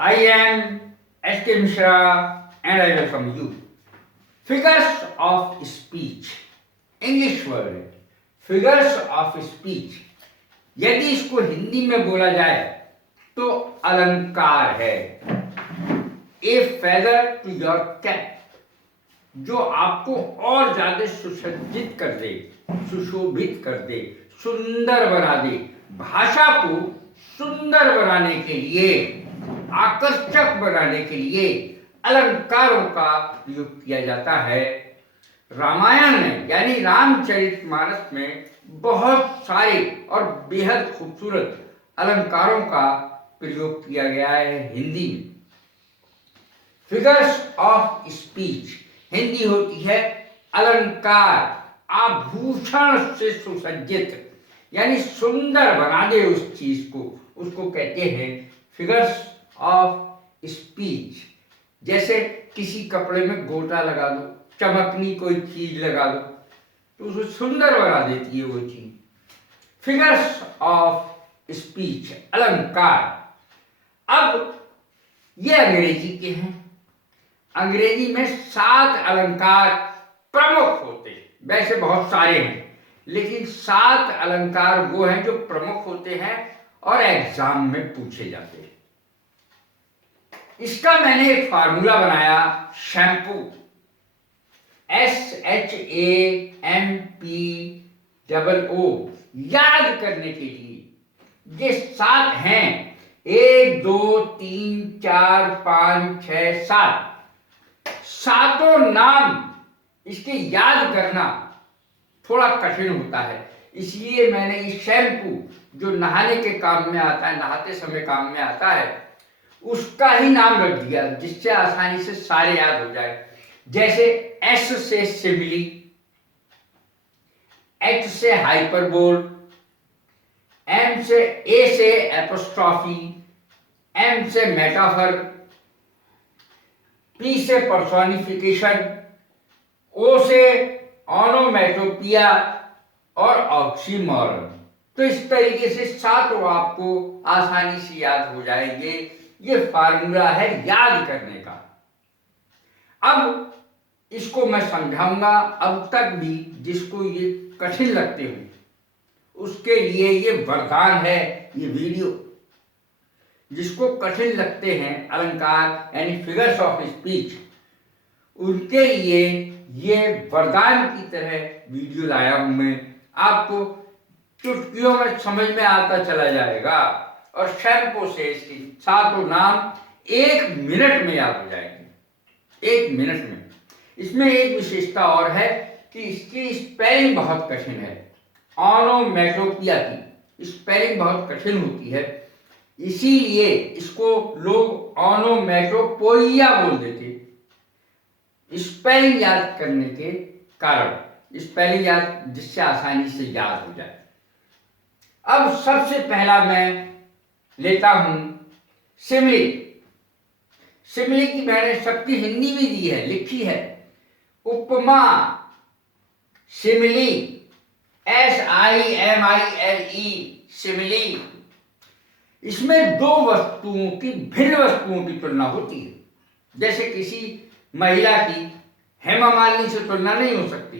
I am S.K. Mishra and I welcome you. Figures of speech. English word. Figures of speech. यदि इसको हिंदी में बोला जाए तो अलंकार है. ए फेदर टू योर कैप, जो आपको और ज्यादा सुसज्जित कर दे, सुशोभित कर दे, सुंदर बना दे. भाषा को सुंदर बनाने के लिए, आकर्षक बनाने के लिए अलंकारों का प्रयोग किया जाता है. रामायण में यानी रामचरितमानस में बहुत सारे और बेहद खूबसूरत अलंकारों का प्रयोग किया गया है हिंदी में. फिगर्स ऑफ स्पीच हिंदी होती है अलंकार, आभूषण से सुसज्जित, यानी सुंदर बना दे उस चीज को, उसको कहते हैं फिगर्स ऑफ स्पीच. जैसे किसी कपड़े में गोटा लगा दो, चमकनी कोई चीज लगा दो तो उसको सुंदर बना देती है वो चीज. फिगर्स ऑफ स्पीच अलंकार. अब ये अंग्रेजी के हैं. अंग्रेजी में 7 अलंकार प्रमुख होते हैं. वैसे बहुत सारे हैं, लेकिन 7 अलंकार वो हैं जो प्रमुख होते हैं और एग्जाम में पूछे जाते हैं. इसका मैंने एक फार्मूला बनाया, शैम्पू, SHAMPO, याद करने के लिए. ये 7 हैं, 1 2 3 4 5 6 7. सातों नाम इसके याद करना थोड़ा कठिन होता है, इसलिए मैंने ये शैम्पू जो नहाने के काम में आता है, नहाते समय काम में आता है, उसका ही नाम रख दिया जिससे आसानी से सारे याद हो जाए. जैसे S से सिमिली, H से हाइपरबोल, M से A से एपोस्ट्रॉफी, M से मेटाफर, P से पर्सोनिफिकेशन, O से ऑनोमेटोपिया और ऑक्सीमोरन. तो इस तरीके से 7 आपको आसानी से याद हो जाएंगे. ये फार्मूला है याद करने का. अब इसको मैं समझाऊंगा. अब तक भी जिसको ये कठिन लगते हो उसके लिए ये वरदान है ये वीडियो. जिसको कठिन लगते हैं अलंकार यानी फिगर्स ऑफ स्पीच, उनके लिए ये वरदान की तरह वीडियो लाया हूं मैं. आपको चुटकियों में समझ में आता चला जाएगा और शैम्पू से इसकी 7 नाम 1 मिनट में याद हो जाएंगे. 1 मिनट में. इसमें एक विशेषता और है कि इसकी स्पेलिंग बहुत कठिन है. ऑनोमेटोपिया की स्पेलिंग बहुत कठिन होती है, इसीलिए इसको लोग ऑनोमेटोपोइया बोल देते. स्पेलिंग याद करने के कारण, स्पेलिंग याद जिससे आसानी से याद हो जाए. अब सबसे पहला मैं लेता हूं सिमिली. सिमिली की मैंने सबकी हिंदी भी दी है, लिखी है. उपमा, सिमिली, SIMILE, सिमिली. इसमें 2 वस्तुओं की, भिन्न वस्तुओं की तुलना होती है. जैसे किसी महिला की हेमा मालिनी से तुलना नहीं हो सकती,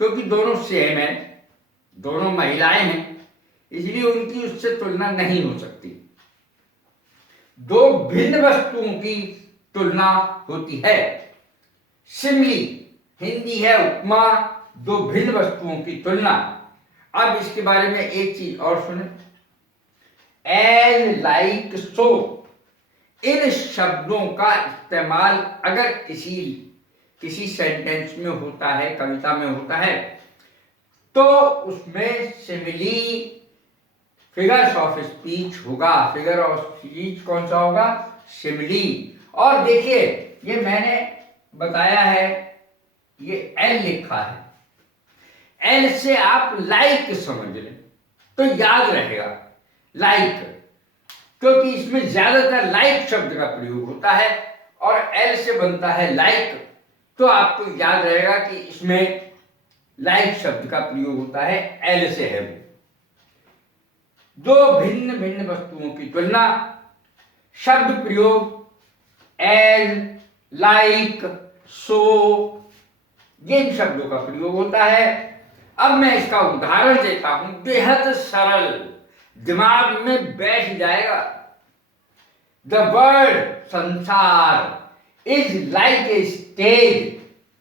क्योंकि दोनों सेम है, दोनों महिलाएं हैं, इसलिए उनकी उससे तुलना नहीं हो सकती. 2 भिन्न वस्तुओं की तुलना होती है. सिमिली हिंदी है उपमा, 2 भिन्न वस्तुओं की तुलना. अब इसके बारे में एक चीज और सुने. एज, लाइक, सो, इन शब्दों का इस्तेमाल अगर किसी सेंटेंस में होता है, कविता में होता है, तो उसमें सिमिली फिगर्स ऑफ स्पीच होगा. फिगर ऑफ स्पीच कौन सा होगा? सिमिली. और देखिए ये मैंने बताया है, ये L लिखा है. L से आप लाइक समझ लें तो याद रहेगा. लाइक, क्योंकि इसमें ज्यादातर लाइक शब्द का प्रयोग होता है और L से बनता है लाइक, तो आपको याद रहेगा कि इसमें लाइक शब्द का प्रयोग होता है, L से है. 2 भिन्न भिन्न वस्तुओं की तुलना, शब्द प्रयोग एज, लाइक, सो, ये इन शब्दों का प्रयोग होता है। अब मैं इसका उदाहरण देता हूं, बेहद सरल, दिमाग में बैठ जाएगा। द वर्ल्ड, संसार, is like a stage,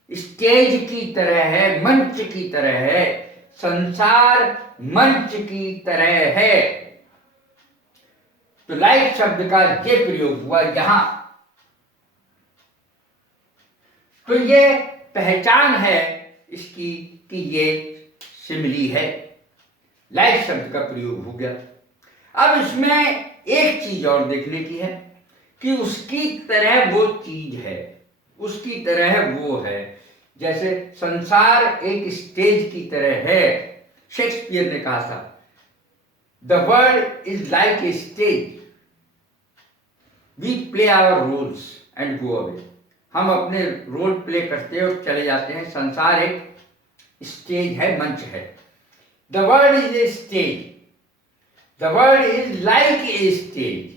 stage की तरह है, मंच की तरह है। संसार मंच की तरह है। तो लाइक शब्द का ये प्रयोग हुआ यहां। तो ये पहचान है इसकी कि ये सिमिली है। लाइक शब्द का प्रयोग हो गया। अब इसमें एक चीज और देखने की है कि उसकी तरह वो चीज है, उसकी तरह वो है। जैसे संसार एक स्टेज की तरह है। शेक्सपियर ने कहा था, the world is like a stage, we play our roles and go away. हम अपने रोल प्ले करते हैं और चले जाते हैं। संसार एक स्टेज है, मंच है। The world is a stage, the world is like a stage.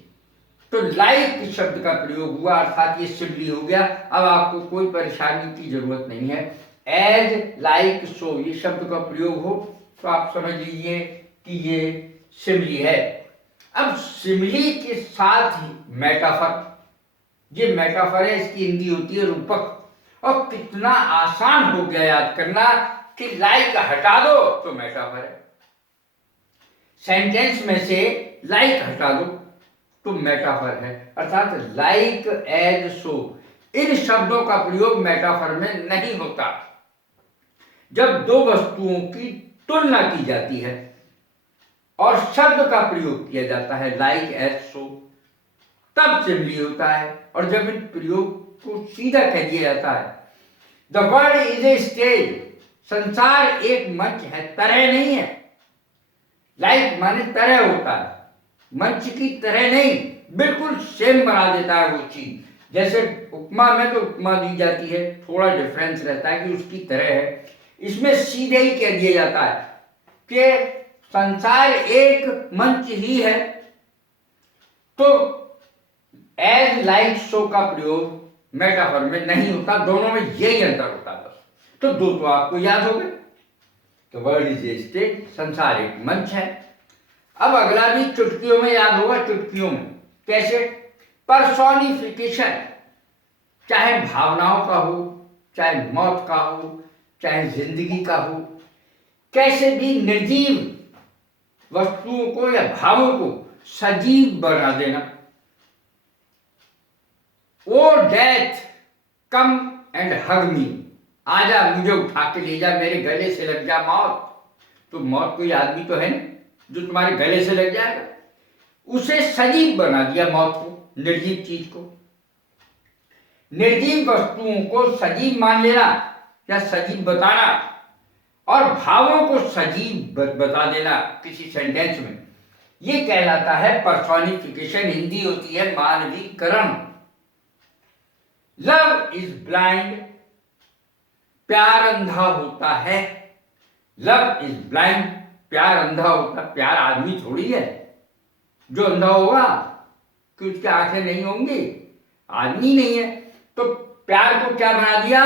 तो लाइक शब्द का प्रयोग हुआ, अर्थात ये सिमिली हो गया। अब आपको कोई परेशानी की जरूरत नहीं है। एज, लाइक, सो, ये शब्द का प्रयोग हो तो आप समझ लीजिए कि ये सिमिली है। अब सिमिली के साथ ही मेटाफर, ये मेटाफर है, इसकी हिंदी होती है रूपक। और कितना आसान हो गया याद करना कि लाइक हटा दो तो मेटाफर है। सेंटेंस में से लाइक हटा दो तो मेटाफर है। अर्थात लाइक, एज, सो, इन शब्दों का प्रयोग मेटाफर में नहीं होता। जब दो वस्तुओं की तुलना की जाती है और शब्द का प्रयोग किया जाता है लाइक, एज, सो, तब सिमिली होता है। और जब इन प्रयोग को सीधा कह दिया जाता है, the world is a stage, संसार एक मंच है, तरह नहीं है। लाइक माने तरह होता है, मंच की तरह नहीं, बिल्कुल सेम बना देता है वो चीज। जैसे उपमा में तो उपमा दी जाती है, थोड़ा डिफरेंस रहता है कि उसकी तरह है। इसमें सीधे ही कह दिया जाता है कि संसार एक मंच ही है। तो एज, लाइक, सो का प्रयोग मेटाफर में नहीं होता। दोनों में यही अंतर होता है बस। तो दो तो आपको याद हो गए। तो वर्ल्ड इज ए स्टेज, संसार एक मंच है। अब अगला भी चुटकियों में याद होगा। चुटकियों में कैसे? पर्सोनिफिकेशन, चाहे भावनाओं का हो, चाहे मौत का हो, चाहे जिंदगी का हो, कैसे भी निर्जीव वस्तुओं को या भावों को सजीव बना देना। O death come and hug मी, आजा मुझे उठा के ले जा, मेरे गले से लग जा मौत। तो मौत कोई आदमी तो है ना जो तुम्हारे गले से लग जाएगा। उसे सजीव बना दिया, मौत को, निर्जीव चीज को। निर्जीव वस्तुओं को सजीव मान लेना या सजीव बताना, और भावों को सजीव बता देना किसी सेंटेंस में, ये कहलाता है पर्सोनिफिकेशन। हिंदी होती है मानवीकरण। लव इज ब्लाइंड, प्यार अंधा होता है। लव इज ब्लाइंड, प्यार अंधा होता। प्यार आदमी थोड़ी है जो अंधा होगा कि उसकी आंखें नहीं होंगी, आदमी नहीं है। तो प्यार को क्या बना दिया?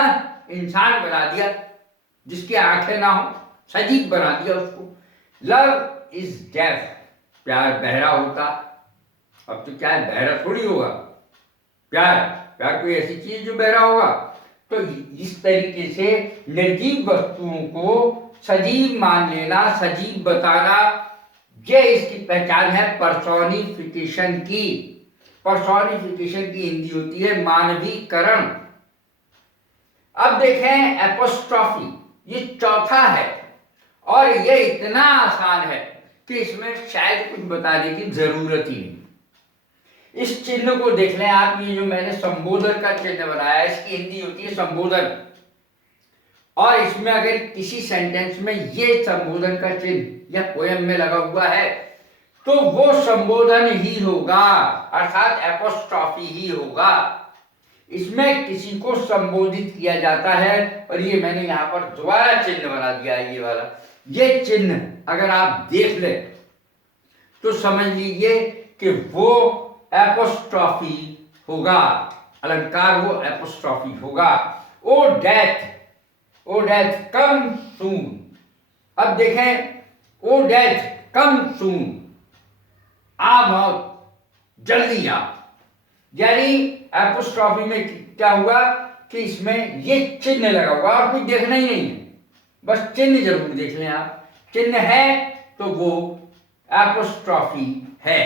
इंसान बना दिया जिसकी आंखें ना हो, सजीव बना दिया उसको। लव इज डेफ, प्यार बहरा होता। अब तो क्या है, बहरा थोड़ी होगा प्यार कोई ऐसी चीज जो बहरा होगा। तो इस तरीके से निर्जीव वस्तुओं को सजीव मान लेना, सजीव बताना, ये इसकी पहचान है पर्सोनिफिकेशन की। पर्सोनिफिकेशन की हिंदी होती है मानवीकरण। अब देखें एपोस्ट्रॉफी, ये चौथा है और ये इतना आसान है कि इसमें शायद कुछ बताने की जरूरत ही नहीं। इस चिन्ह को देख लें आप, ये जो मैंने संबोधन का चिन्ह बनाया है, इसकी हिंदी होती है संबोधन। और इसमें अगर किसी सेंटेंस में ये संबोधन का चिन्ह या पोयम में लगा हुआ है तो वो संबोधन ही होगा, अर्थात एपोस्ट्रॉफी ही होगा। इसमें किसी को संबोधित किया जाता है। और ये मैंने यहां पर दोबारा चिन्ह बना दिया है, ये वाला। ये चिन्ह अगर आप देख ले तो समझ लीजिए कि वो एपोस्ट्रॉफी होगा, अलंकार वो एपोस्ट्रॉफी होगा। ओ डेथ कम सून। अब देखें, ओ डेथ कम सून, आ मौत जल्दी आ। यानी एपोस्ट्रॉफी में क्या हुआ कि इसमें ये चिन्ह लगा हुआ और कुछ देखना ही नहीं है, बस चिन्ह जरूर देख लें आप। चिन्ह है तो वो एपोस्ट्रॉफी है।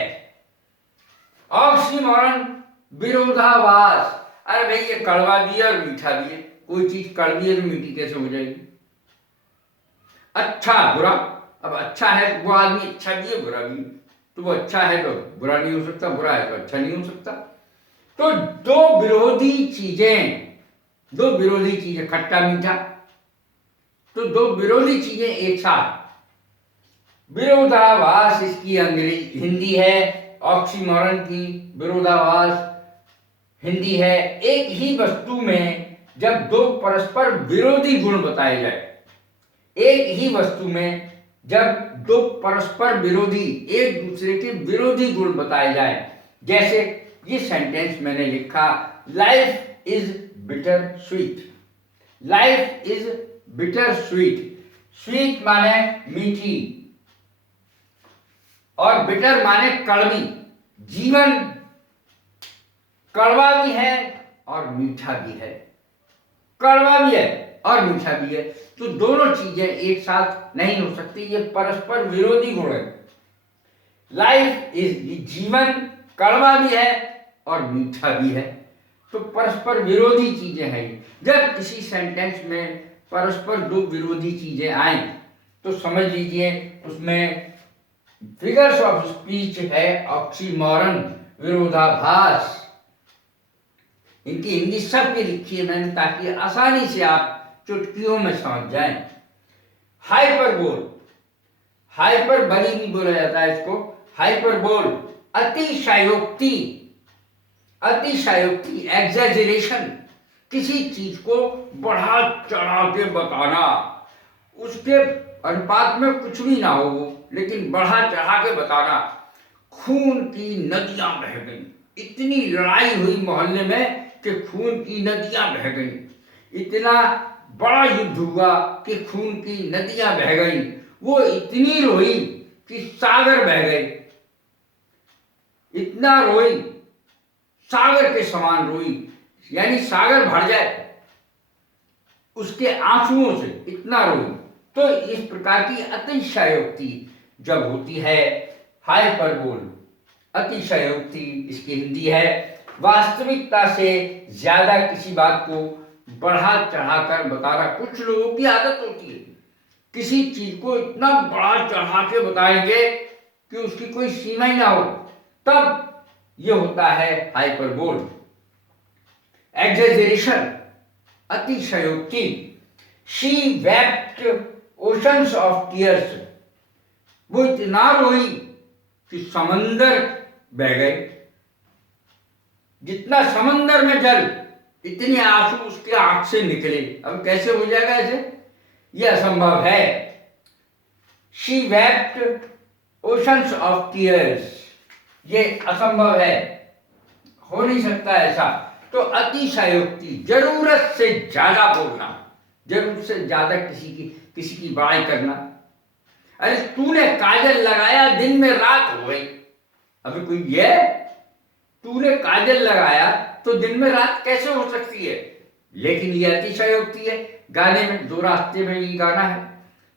ऑक्सीमोरन, विरोधाभास। अरे भाई ये कड़वा भी है और मीठा भी है, कोई चीज कड़वी है तो मीठी कैसे हो जाएगी? अच्छा बुरा, अब अच्छा है वो आदमी अच्छा भी है बुरा भी है, तो वो अच्छा है तो बुरा नहीं हो सकता, बुरा है तो अच्छा नहीं हो सकता। तो दो विरोधी चीजें खट्टा मीठा, तो दो विरोधी चीजें एक साथ, विरोधाभास इसकी अंग्रेजी हिंदी है, ऑक्सीमोरन की विरोधाभास हिंदी है। एक ही वस्तु में जब दो परस्पर विरोधी गुण बताए जाए, एक ही वस्तु में जब दो परस्पर विरोधी, एक दूसरे के विरोधी गुण बताए जाए, जैसे ये सेंटेंस मैंने लिखा, life is bitter sweet. Life is bitter sweet. Sweet माने मीठी और बिटर माने कड़वी। जीवन कड़वा भी है और मीठा भी है, कड़वा भी है और मीठा भी है, तो दोनों चीजें एक साथ नहीं हो सकती, ये परस्पर विरोधी गुण है। लाइफ इज, जीवन कड़वा भी है और मीठा भी है, तो परस्पर विरोधी चीजें हैं। जब किसी सेंटेंस में परस्पर दो विरोधी चीजें आए तो समझ लीजिए उसमें फिगर्स ऑफ स्पीच है, ऑक्सीमोरन, विरोधाभास। इनकी हिंदी सबकी लिखी है मैंने ताकि आसानी से आप चुटकियों में समझ जाएं। हाइपरबोल, हाइपरबली भी बोला जाता है इसको, हाइपरबोल, अतिशयोक्ति। अतिशयोक्ति, एग्जैजरेशन, किसी चीज को बढ़ा चढ़ा के बताना, उसके अनुपात में कुछ भी ना हो लेकिन बढ़ा चढ़ा के बताना। खून की नदियां बह गई, इतनी लड़ाई हुई मोहल्ले में कि खून की नदियां बह गई, इतना बड़ा युद्ध हुआ कि खून की नदियां बह गई। वो इतनी रोई कि सागर बह गए, इतना रोई सागर के समान रोई, यानी सागर भर जाए उसके आंसुओं से, इतना रोई। तो इस प्रकार की अतिशयोक्ति जब होती है, हाइपरबोल, अतिशयोक्ति इसकी हिंदी है, वास्तविकता से ज्यादा किसी बात को बढ़ा चढ़ाकर बताना। कुछ लोगों की आदत होती है किसी चीज को इतना बढ़ा चढ़ा के बताएंगे कि उसकी कोई सीमा ही ना हो, तब ये होता है हाइपरबोल। एग्जैजरेशन, अतिशयोक्ति। She wept oceans of tears, वो इतना रोई कि समंदर बह गए, जितना समंदर में जल इतने आंसू उसके आंख से निकले। अब कैसे हो जाएगा ऐसे? यह असंभव है। She wept oceans of tears, ये असंभव है, हो नहीं सकता ऐसा। तो अतिशयोक्ति, जरूरत से ज्यादा बोलना, जरूरत से ज्यादा किसी की बड़ाई करना। अरे तूने काजल लगाया दिन में रात हो गई, अभी कोई ये, तूने काजल लगाया तो दिन में रात कैसे हो सकती है? लेकिन ये अतिशयोक्ति है। गाने में दो रास्ते में ये गाना है,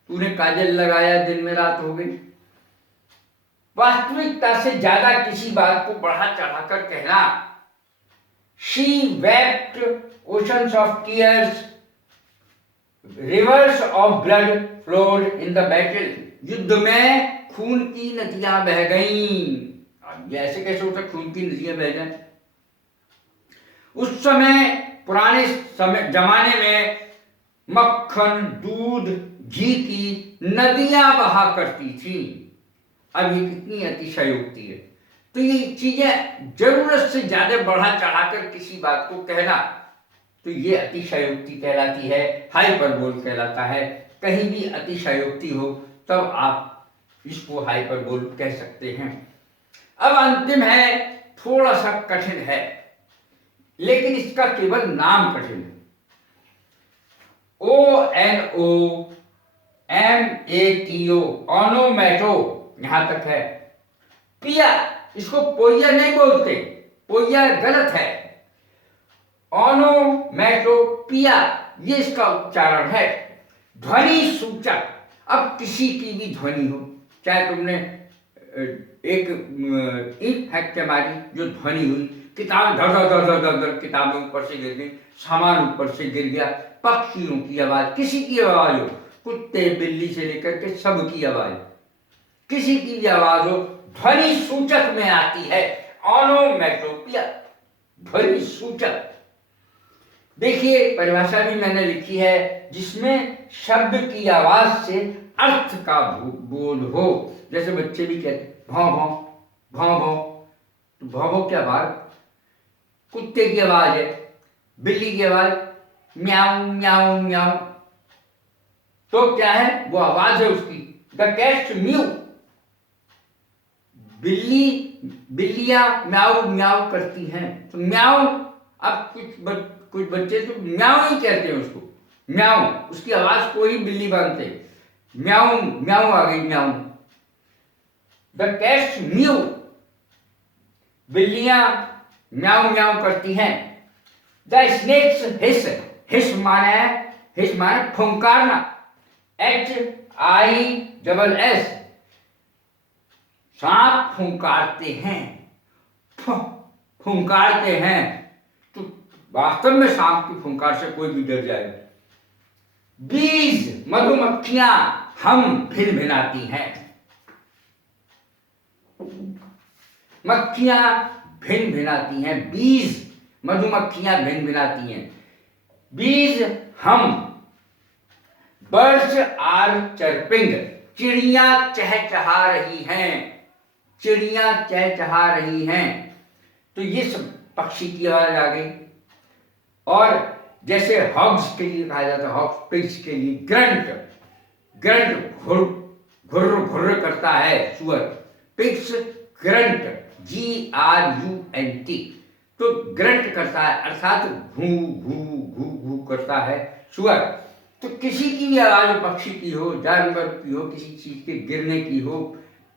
तूने काजल लगाया दिन में रात हो गई। वास्तविकता से ज्यादा किसी बात को बढ़ा चढ़ाकर कहना। She wept oceans of tears, reverse of blood flowed in the battle, युद्ध में खून की नदियां बह गईं। ऐसे कैसे होता खून की नदियां बह जाए? उस समय पुराने समय जमाने में मक्खन, दूध, घी की नदियां बहा करती थी। अब ये कितनी अतिशयोक्ति है। तो ये चीजें जरूरत से ज्यादा बढ़ा चढ़ाकर किसी बात को कहना, तो ये अतिशयोक्ति कहलाती है, हाइपरबोल कहलाता है। कहीं भी अतिशयोक्ति हो तब आप इसको हाइपरबोल कह सकते हैं। अब अंतिम है, थोड़ा सा कठिन है लेकिन इसका केवल नाम कठिन है। ONOMATO, ओनोमैटो, यहां तक है। पिया, इसको पोइया नहीं बोलते, पोइया गलत है। ओनोमैटोपिया, ये इसका उच्चारण है। ध्वनि सूचक, अब किसी की भी ध्वनि हो, चाहे तुमने एक ईंट फेंक के मारी, जो ध्वनि हुई, किताब धड़ धड़ धड़ धड़ धड़, किताबें ऊपर से गिर गई, सामान ऊपर से गिर गया, पक्षियों की आवाज, किसी की आवाज हो, कुत्ते बिल्ली से लेकर के सब की आवाज, किसी की भी आवाज हो, ध्वनि सूचक में आती है। ओनोमैटोपिया, ध्वनि सूचक। देखिए परिभाषा भी मैंने लिखी है, जिसमें शब्द की आवाज से अर्थ का बोध हो। जैसे बच्चे भी कहते भौं भौं भौं भौं, तो भौं भौं क्या बात, कुत्ते की आवाज है, बिल्ली की आवाज म्याऊं म्याऊं म्याऊं, तो क्या है, वो आवाज है उसकी। द कैट्स म्यू, बिल्लियां म्याऊ म्याऊ करती हैं, तो म्याऊ, अब कुछ बच्चे तो म्याऊ ही कहते हैं उसको, म्याऊ, उसकी आवाज को ही बिल्ली बांधते, म्याऊ म्याऊ आ गई, म्याऊ। द कैट्स म्यू, बिल्लियां म्याऊ म्याऊ करती हैं। द स्नेक्स हिस, हिस माने फुंकारना, HISS, सांप फुंकारते हैं, फुंकारते हैं, तो वास्तव में सांप की फुंकार से कोई भी डर जाएगा। बीज, मधुमक्खियां हम भिन भिनाती हैं, मक्खियां भिन भिनाती हैं, बीज, मधुमक्खियां भिन भिनाती हैं। बीज हम, बर्ड्स आर चर्पिंग, चिड़ियां चहचहा रही हैं, चिड़ियां चहचहा रही हैं, तो ये सब पक्षी की आवाज आ गई। और जैसे हॉग्स के लिए कहा जाता है, हॉग्स, पिग्स के लिए ग्रंट, ग्रंट घुर्र घुर्र करता है सुअर, पिग्स ग्रंट, GRUNT, तो ग्रंट करता है, अर्थात घू घू घू घू करता है सुअर। तो किसी की भी आवाज, पक्षी की हो, जानवर की हो, किसी चीज के गिरने की हो,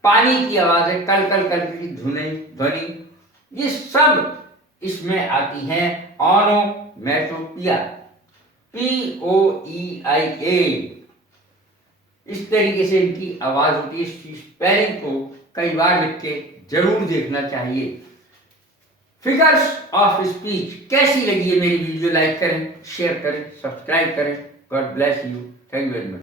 पानी की आवाज है, कल कल कल की ध्वनि, ये सब इसमें आती हैं। ओनोमैटोपिया, POEIA, इस तरीके से इनकी आवाज होती है। इस स्पेलिंग को कई बार लिख के जरूर देखना चाहिए। फिगर्स ऑफ स्पीच कैसी लगी है मेरी वीडियो, लाइक करें, शेयर करें, सब्सक्राइब करें। God bless you, thank you very much.